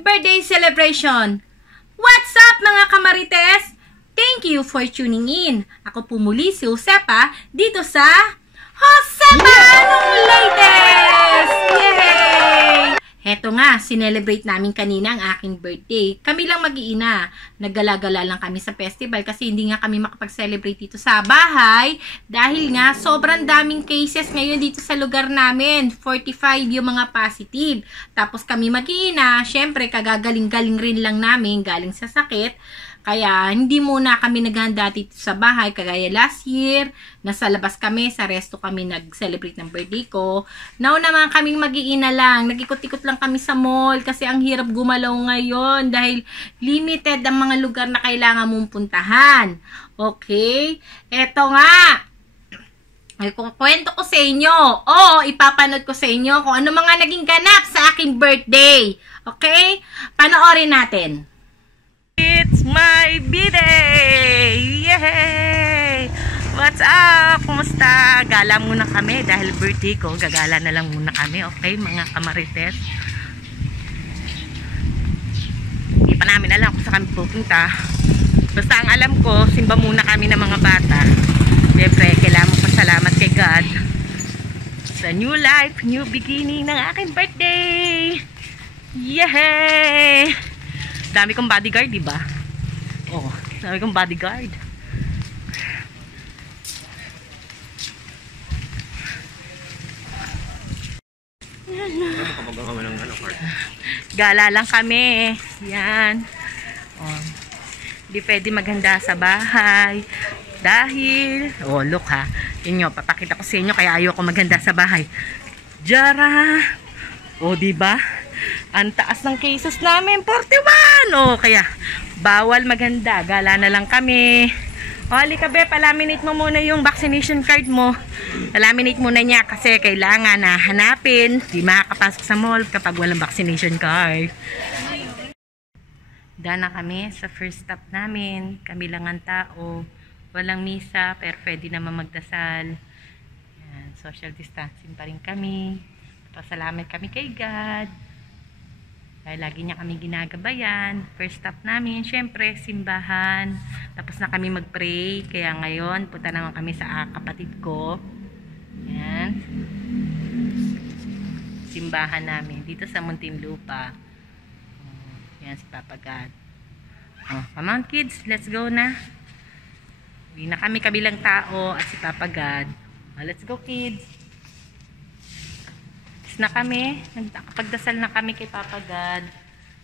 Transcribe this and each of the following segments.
birthday celebration! What's up mga kamarites? Thank you for tuning in. Ako po muli si Josepa dito sa Josepa Anong Latest! Yay! Heto nga, sinelebrate namin kanina ang aking birthday. Kami lang mag-iina. Naggala-gala lang kami sa festival kasi hindi nga kami makapag-celebrate dito sa bahay dahil nga sobrang daming cases ngayon dito sa lugar namin. 45 yung mga positive. Tapos kami mag-iina, syempre kagagaling-galing rin lang namin galing sa sakit. Kaya hindi muna kami naghanda dito sa bahay kagaya last year. Nasa labas kami, sa resto kami nag-celebrate ng birthday ko. Now naman kaming mag-iina lang. Nag-ikot-ikot lang kami sa mall kasi ang hirap gumalaw ngayon dahil limited ang mga lugar na kailangan mong puntahan. Okay? Eto nga. Kung kwento ko sa inyo, ipapanood ko sa inyo kung ano mga naging ganap sa aking birthday. Okay? Panoorin natin. It's my B-Day! Yay! What's up? Kumusta? Gala muna kami dahil birthday ko. Gagala na lang muna kami. Okay, mga kamarites? Hindi pa namin alam kung saan kami pupunta. Basta ang alam ko, simba muna kami ng mga bata. Siyempre, kailangan pasalamat kay God sa new life, new beginning ng aking birthday! Yay! Dami kong bodyguard, diba? Oh, dami kong bodyguard. Gala lang kami. Yan. Oh. Hindi pwede maghanda sa bahay. Dahil, look ha. Yun nyo, papakita ko sa inyo kaya ayoko maghanda sa bahay. Jara! Diba? Ang taas ng cases namin, 41! Kaya, bawal maghanda. Gala na lang kami. Halika be, palaminate mo muna yung vaccination card mo. Palaminate muna niya kasi kailangan na hanapin. Di makakapasok sa mall kapag walang vaccination card. Dana kami sa first stop namin. Kami lang ang tao. Walang misa, pero pwede naman magdasal. Yan, social distancing pa rin kami. Pasalamat kami kay God. Dahil lagi niya kami ginagabayan. First stop namin, syempre, simbahan. Tapos na kami mag-pray. Kaya ngayon, punta naman kami sa kapatid ko. Yan. Simbahan namin. Dito sa Muntinlupa. Yan si Papa God. Come on kids, let's go na. Uwi na kami kabilang tao at si Papa God. Let's go kids. Na kami, nagpagdasal na kami kay Papa God.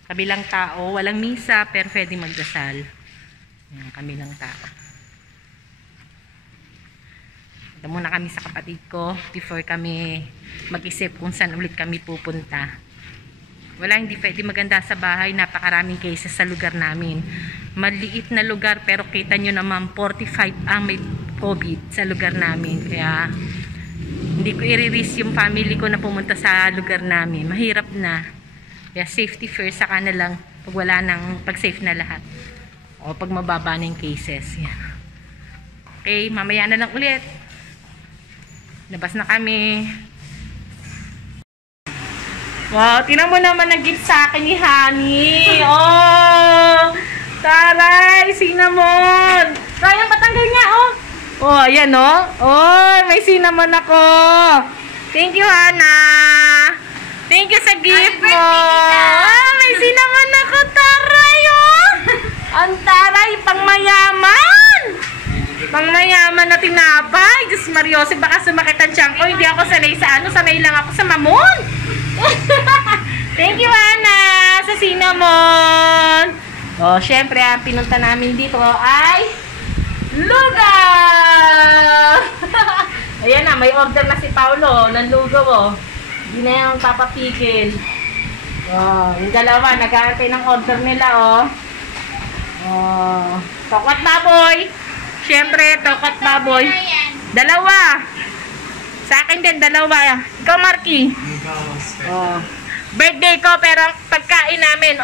Kabilang tao, walang misa, pero pwede magdasal. Yan, kami lang tao. Ito muna kami sa kapatid ko before kami mag-isip kung saan ulit kami pupunta. Wala, hindi pwede maganda sa bahay. Napakaraming cases sa lugar namin. Maliit na lugar, pero kita nyo naman 45 ang may COVID sa lugar namin. Kaya hindi ko i-risk yung family ko na pumunta sa lugar namin. Mahirap na. Kaya safety first, saka na lang pag wala nang pag-safe na lahat. O pag mababa na yung cases. Yan. Okay, mamaya na lang ulit. Labas na kami. Wow, tinan mo naman nag-gift sa akin ni Honey. Taray, cinnamon. Ryan, patanggal nga, ayan may cinnamon ako. Thank you, Hana. Thank you sa gift mo. May cinnamon ako, taray, Ang taray, pangmayaman. Pangmayaman na tinapay. Diyos Mariose, baka sumakit ang tiyan ko. Hindi ako sanay sa sanay lang ako sa mamon. Thank you, Hana, sa cinnamon. Syempre, ang pinunta namin dito ay lugaw! Ayan na, may order na si Paulo ng lugaw, Hindi na yung papapigil. Yung dalawa, nag-aantay ng order nila, Tokot baboy. Siyempre, tokot baboy. Dalawa. Sa akin din, dalawa. Ikaw, Marky. Birthday ko, pero pagkain namin,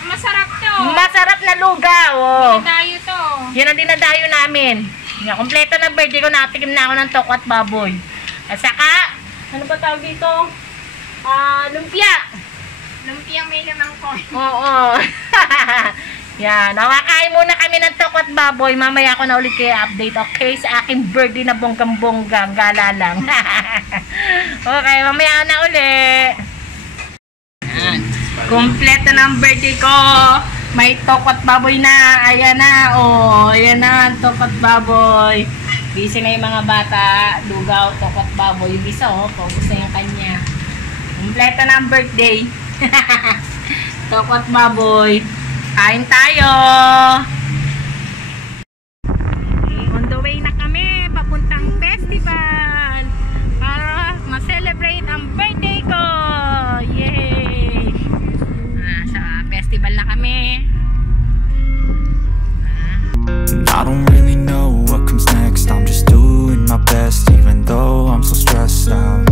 Masarap to. Masarap na lugaw, Dinadayo to. Yan ang dinadayo namin. Yan, kompleto na birthday ko, natikim na ako ng tokot baboy. At saka, ano ba tawag dito? Lumpia. Lumpiang may lamang ko. Oo. Yan, nakakain muna kami ng tokot baboy. Mamaya ako na ulit kayo update, okay? Sa aking birthday na bonggang-bonggang. Gala lang. Okay, mamaya na ulit. Yan. Kompleto na ang birthday ko. May tokot baboy na. Ayan na. Oh, ayan na. Tokot baboy. Busy na yung mga bata. Lugaw, tokot baboy. Yung isa, oh. Focus na yung kanya. Kompleto na ang birthday. Tokot baboy. Kain tayo. On the way na kami. Papuntang festival. Para ma-celebrate ang birthday ko. Yay! Sa festival na kami. I don't really know what comes next. I'm just doing my best, even though I'm so stressed out.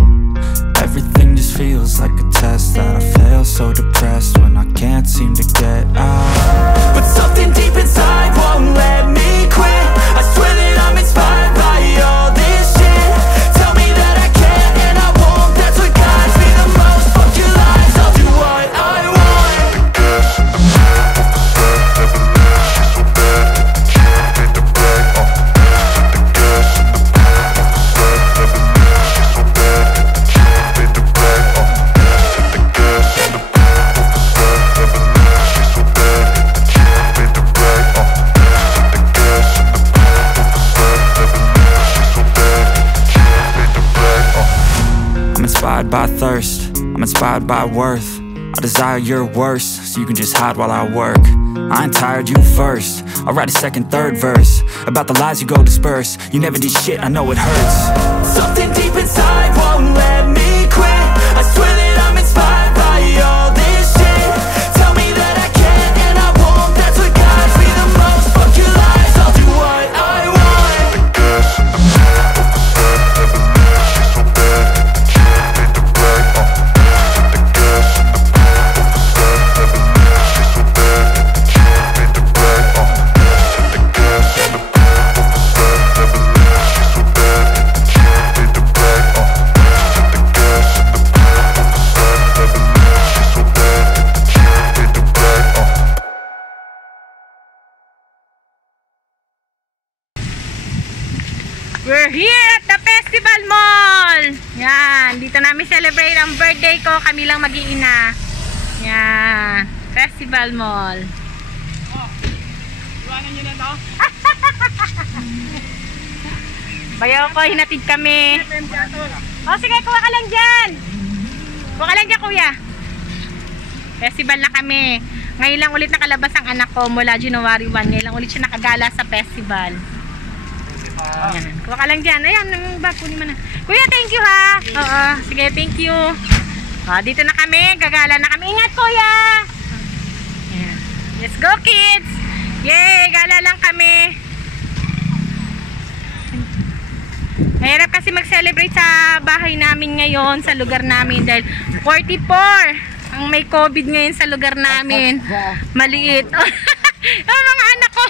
Everything just feels like a test that I fail, so depressed when I can't seem to get out. But something deep inside won't let me quit. I swear that I'm inspired by all this shit. Tell me that I can and I won't. That's what guides me the most. Fuck your lies, I'll do what I want. By thirst, I'm inspired by worth. I desire your worst, so you can just hide while I work. I ain't tired, you first. I'll write a second, third verse about the lies you go disperse. You never did shit, I know it hurts. Something deep inside won't let me quit. I swear that I'm inspired by all this shit. Tell me that I can and I won't. That's what guides me the most. Fuck your lies, I'll do what I want. We're here at the Festival Mall. Yan, dito namin celebrate ang birthday ko. Kami lang mag-iina. Yan, Festival Mall. Oh, iwanan nyo na to. Bayaw ko, hinatid kami. O sige, kuha ka lang dyan. Kuha ka lang dyan, kuya. Festival na kami. Ngayon lang ulit nakalabas ang anak ko mula January 1. Ngayon lang ulit siya nakagala sa festival. Ayan. Kuha ka lang dyan. Ayan, kunin mo na. Kuya, thank you ha. Oo, sige, thank you. Dito na kami, gagala na kami. Ingat, kuya. Ayan. Let's go, kids. Yay, gala lang kami. Mahirap kasi mag-celebrate sa bahay namin ngayon, sa lugar namin, dahil 44 ang may COVID ngayon sa lugar namin. Maliit. Ang mga anak ko.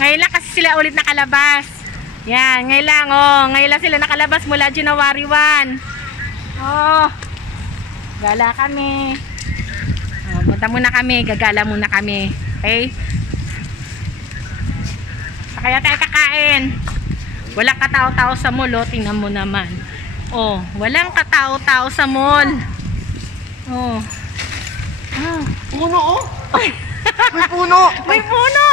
Ngayon lang kasi sila ulit nakalabas. Yan, ngayon lang, ngayon lang sila nakalabas mula January 1. Gala kami. Punta muna kami, gagala muna kami. Okay? Kaya tayo kakain. Walang katao-tao sa mall, tingnan mo naman. Walang katao-tao sa mall. Puno, may puno. May puno.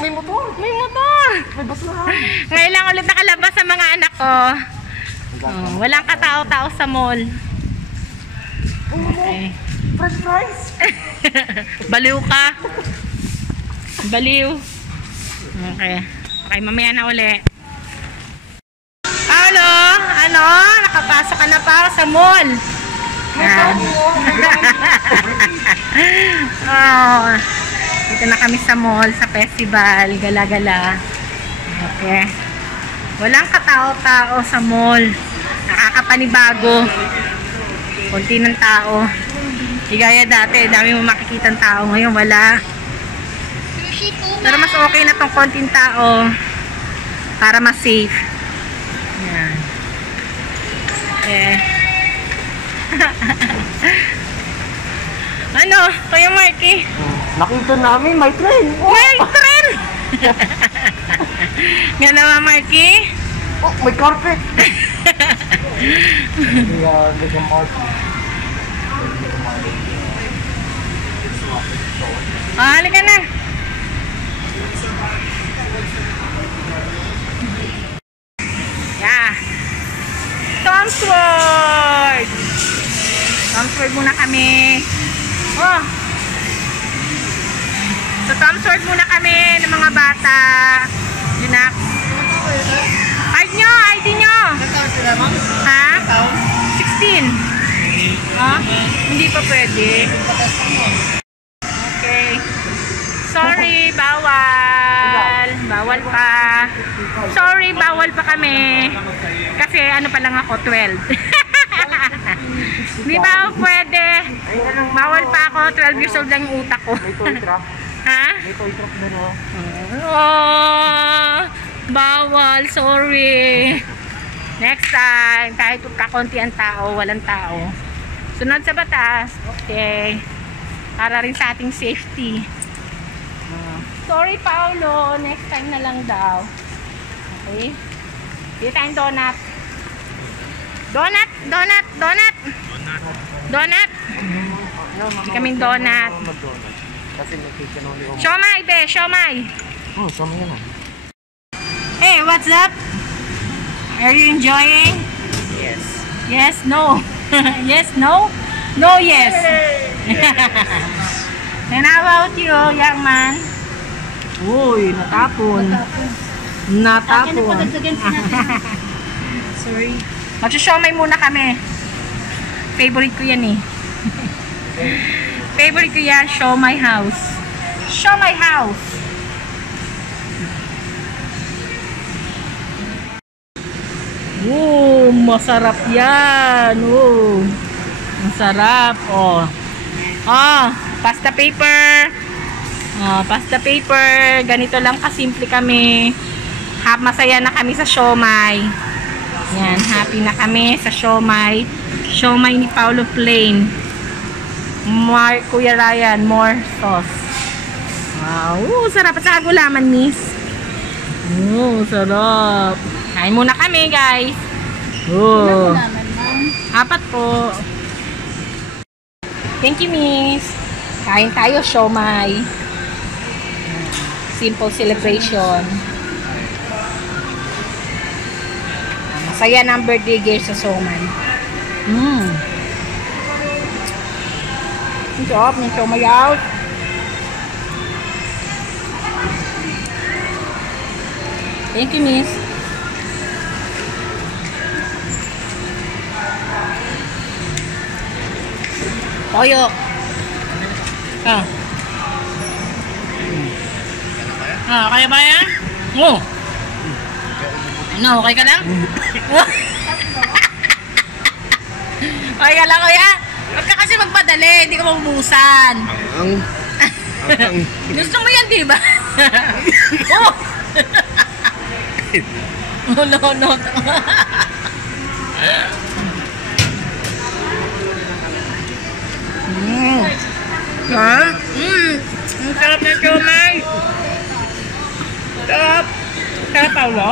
May motor. May motor. May basahan. Ngayon lang ulit nakalabas sa mga anak ko. Walang katao-tao sa mall. Okay. French fries. Baliw ka. Baliw. Okay. Okay, mamaya na uli. Ano? Nakapasok ka na pa sa mall. Dito na kami sa mall, sa festival. Gala-gala. Okay. Walang katao-tao sa mall. Nakakapanibago. Kunti ng tao. Di gaya dati, dami mo makikitang tao. Ngayon wala. Pero mas okay na tong konting tao para mas safe. Yan. Okay. Ano, Kuya Marky? Nakita namin, may train. May tren! Nga naman, Marky? Oh, may carpet. Mega Marky. Halika na. Yeah. Tom's World. Tom's World muna kami. Oh. So Tom's World muna kami ng mga bata. Yun na. ID nyo, ID nyo. Ha? 16. Ha? Hindi pa pwede. Okay. Sorry, bawal. Bawal pa. Sorry, bawal pa kami. Kasi ano pa lang ako, 12. Hindi ba ako pwede? Bawal pa ako, 12 years old lang yung utak ko. May toy truck. Ha? May toy truck na no. Oh, bawal, sorry. Next time, kahit kakunti ang tao, walang tao. Sunod sa batas. Okay. Para rin sa ating safety. Sorry, Paolo. Next time na lang daw. Okay. Dito tayong donut. Donut, donut, donut. Donut. Hindi kaming donut. Kasi nagkikin only om. Siomay, be. Siomay. Oh, sama yan ah. Hey, what's up? Are you enjoying? Yes. Yes, no. Yes, no? No, yes. And how about you, young man? Uy, natapon. Natapon. Sorry. Mag-siomay muna kami. Favorite ko yan eh. Favorite ko yan, siomay house. Siomay house. Masarap yan. Masarap. Oh. Pasta paper. Pasta paper. Ganito lang kasimple kami. Masaya na kami sa siomay. Yan, happy na kami sa siomay. Siomay ni Paolo Plain. More, Kuya Ryan, more sauce. Wow, sarap at saka gulaman, miss. Sarap. Kain muna kami, guys. Apat po. Thank you, miss. Kain tayo, siomay. Simple celebration. Masaya na ang birthday girl sa siomay. Ang sarap ng siomay out. Thank you, miss. Toyo. Kaya ba yan? Ano, okay ka lang? Okay ka lang, kuya? Huwag ka kasi magpadali, hindi ka mabubusan. Gusto mo yan, di ba? No. Ha? Ang sarap na siomay. Sarap. Sarap, Paolo.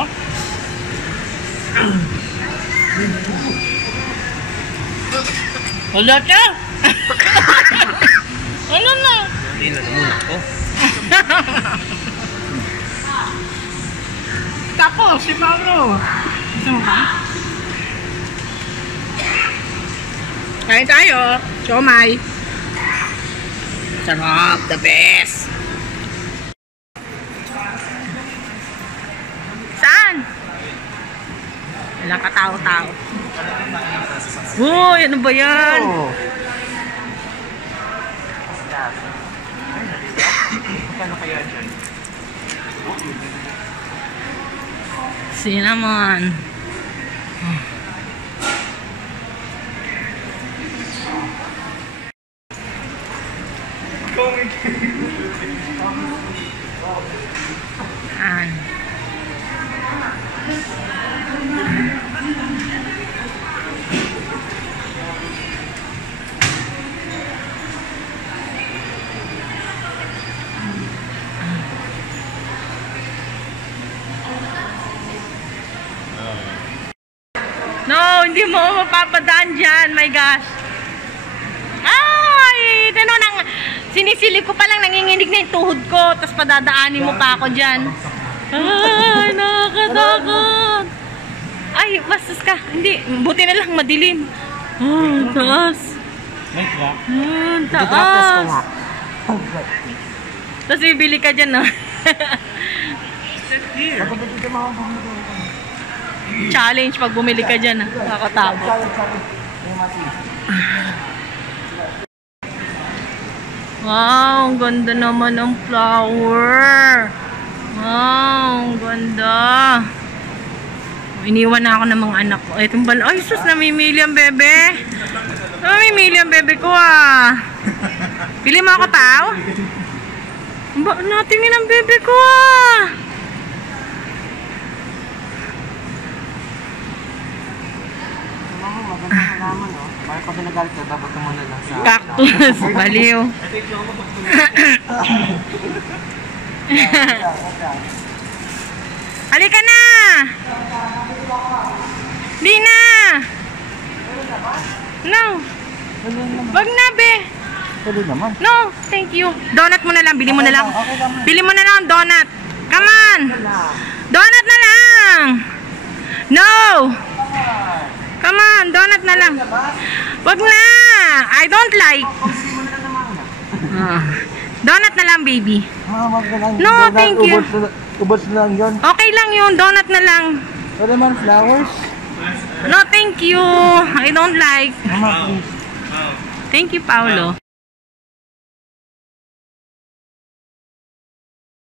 Wala siya. Ano na? Hindi na muna ako. Tapos, si Paolo. Gusto mo ba? Kain tayo. Siomay. Sarap. The best. Saan? Walang katao-tao. Uy, ano ba yan? Paano kaya dyan? Cinnamon. No, hindi mo ako mapapadaan dyan. My gosh. Ay, ano nang sinisilip ko pa lang, nanginginig na yung tuhod ko. Tapos padadaanin mo pa ako dyan. Ay, nakakatakot. Ay, bastos ka. Hindi, buti na lang madilim. Oh, taas. May crack. Taas. Tapos bibili ka dyan, no? Challenge pag bumili ka dyan, nakakatakot. Wow, ang ganda naman ng flower. Wow, ang ganda. Iniwan na ako ng mga anak ko. Itong bala. Ay, sus, namimili ang bebe. Namimili ang bebe ko, ah. Pili mo ako, Pao? Natingin ang bebe ko, ah. Bakit pag nagalit ka, dapat ka muna lang sa... Cactus. Baliw. Halika na! Di na! No. Wag na, be. Pwede naman. No, thank you. Donut mo na lang. Bili mo na lang. Bili mo na lang donut. Come on. Donut na lang. No. Come on, donut na lang. Wag na. I don't like. Donut na lang, baby. No, thank you. Ubos na lang yun. Okay lang yun. Donut na lang. Pwede man flowers? No, thank you. I don't like. Mama, please. Thank you, Paolo.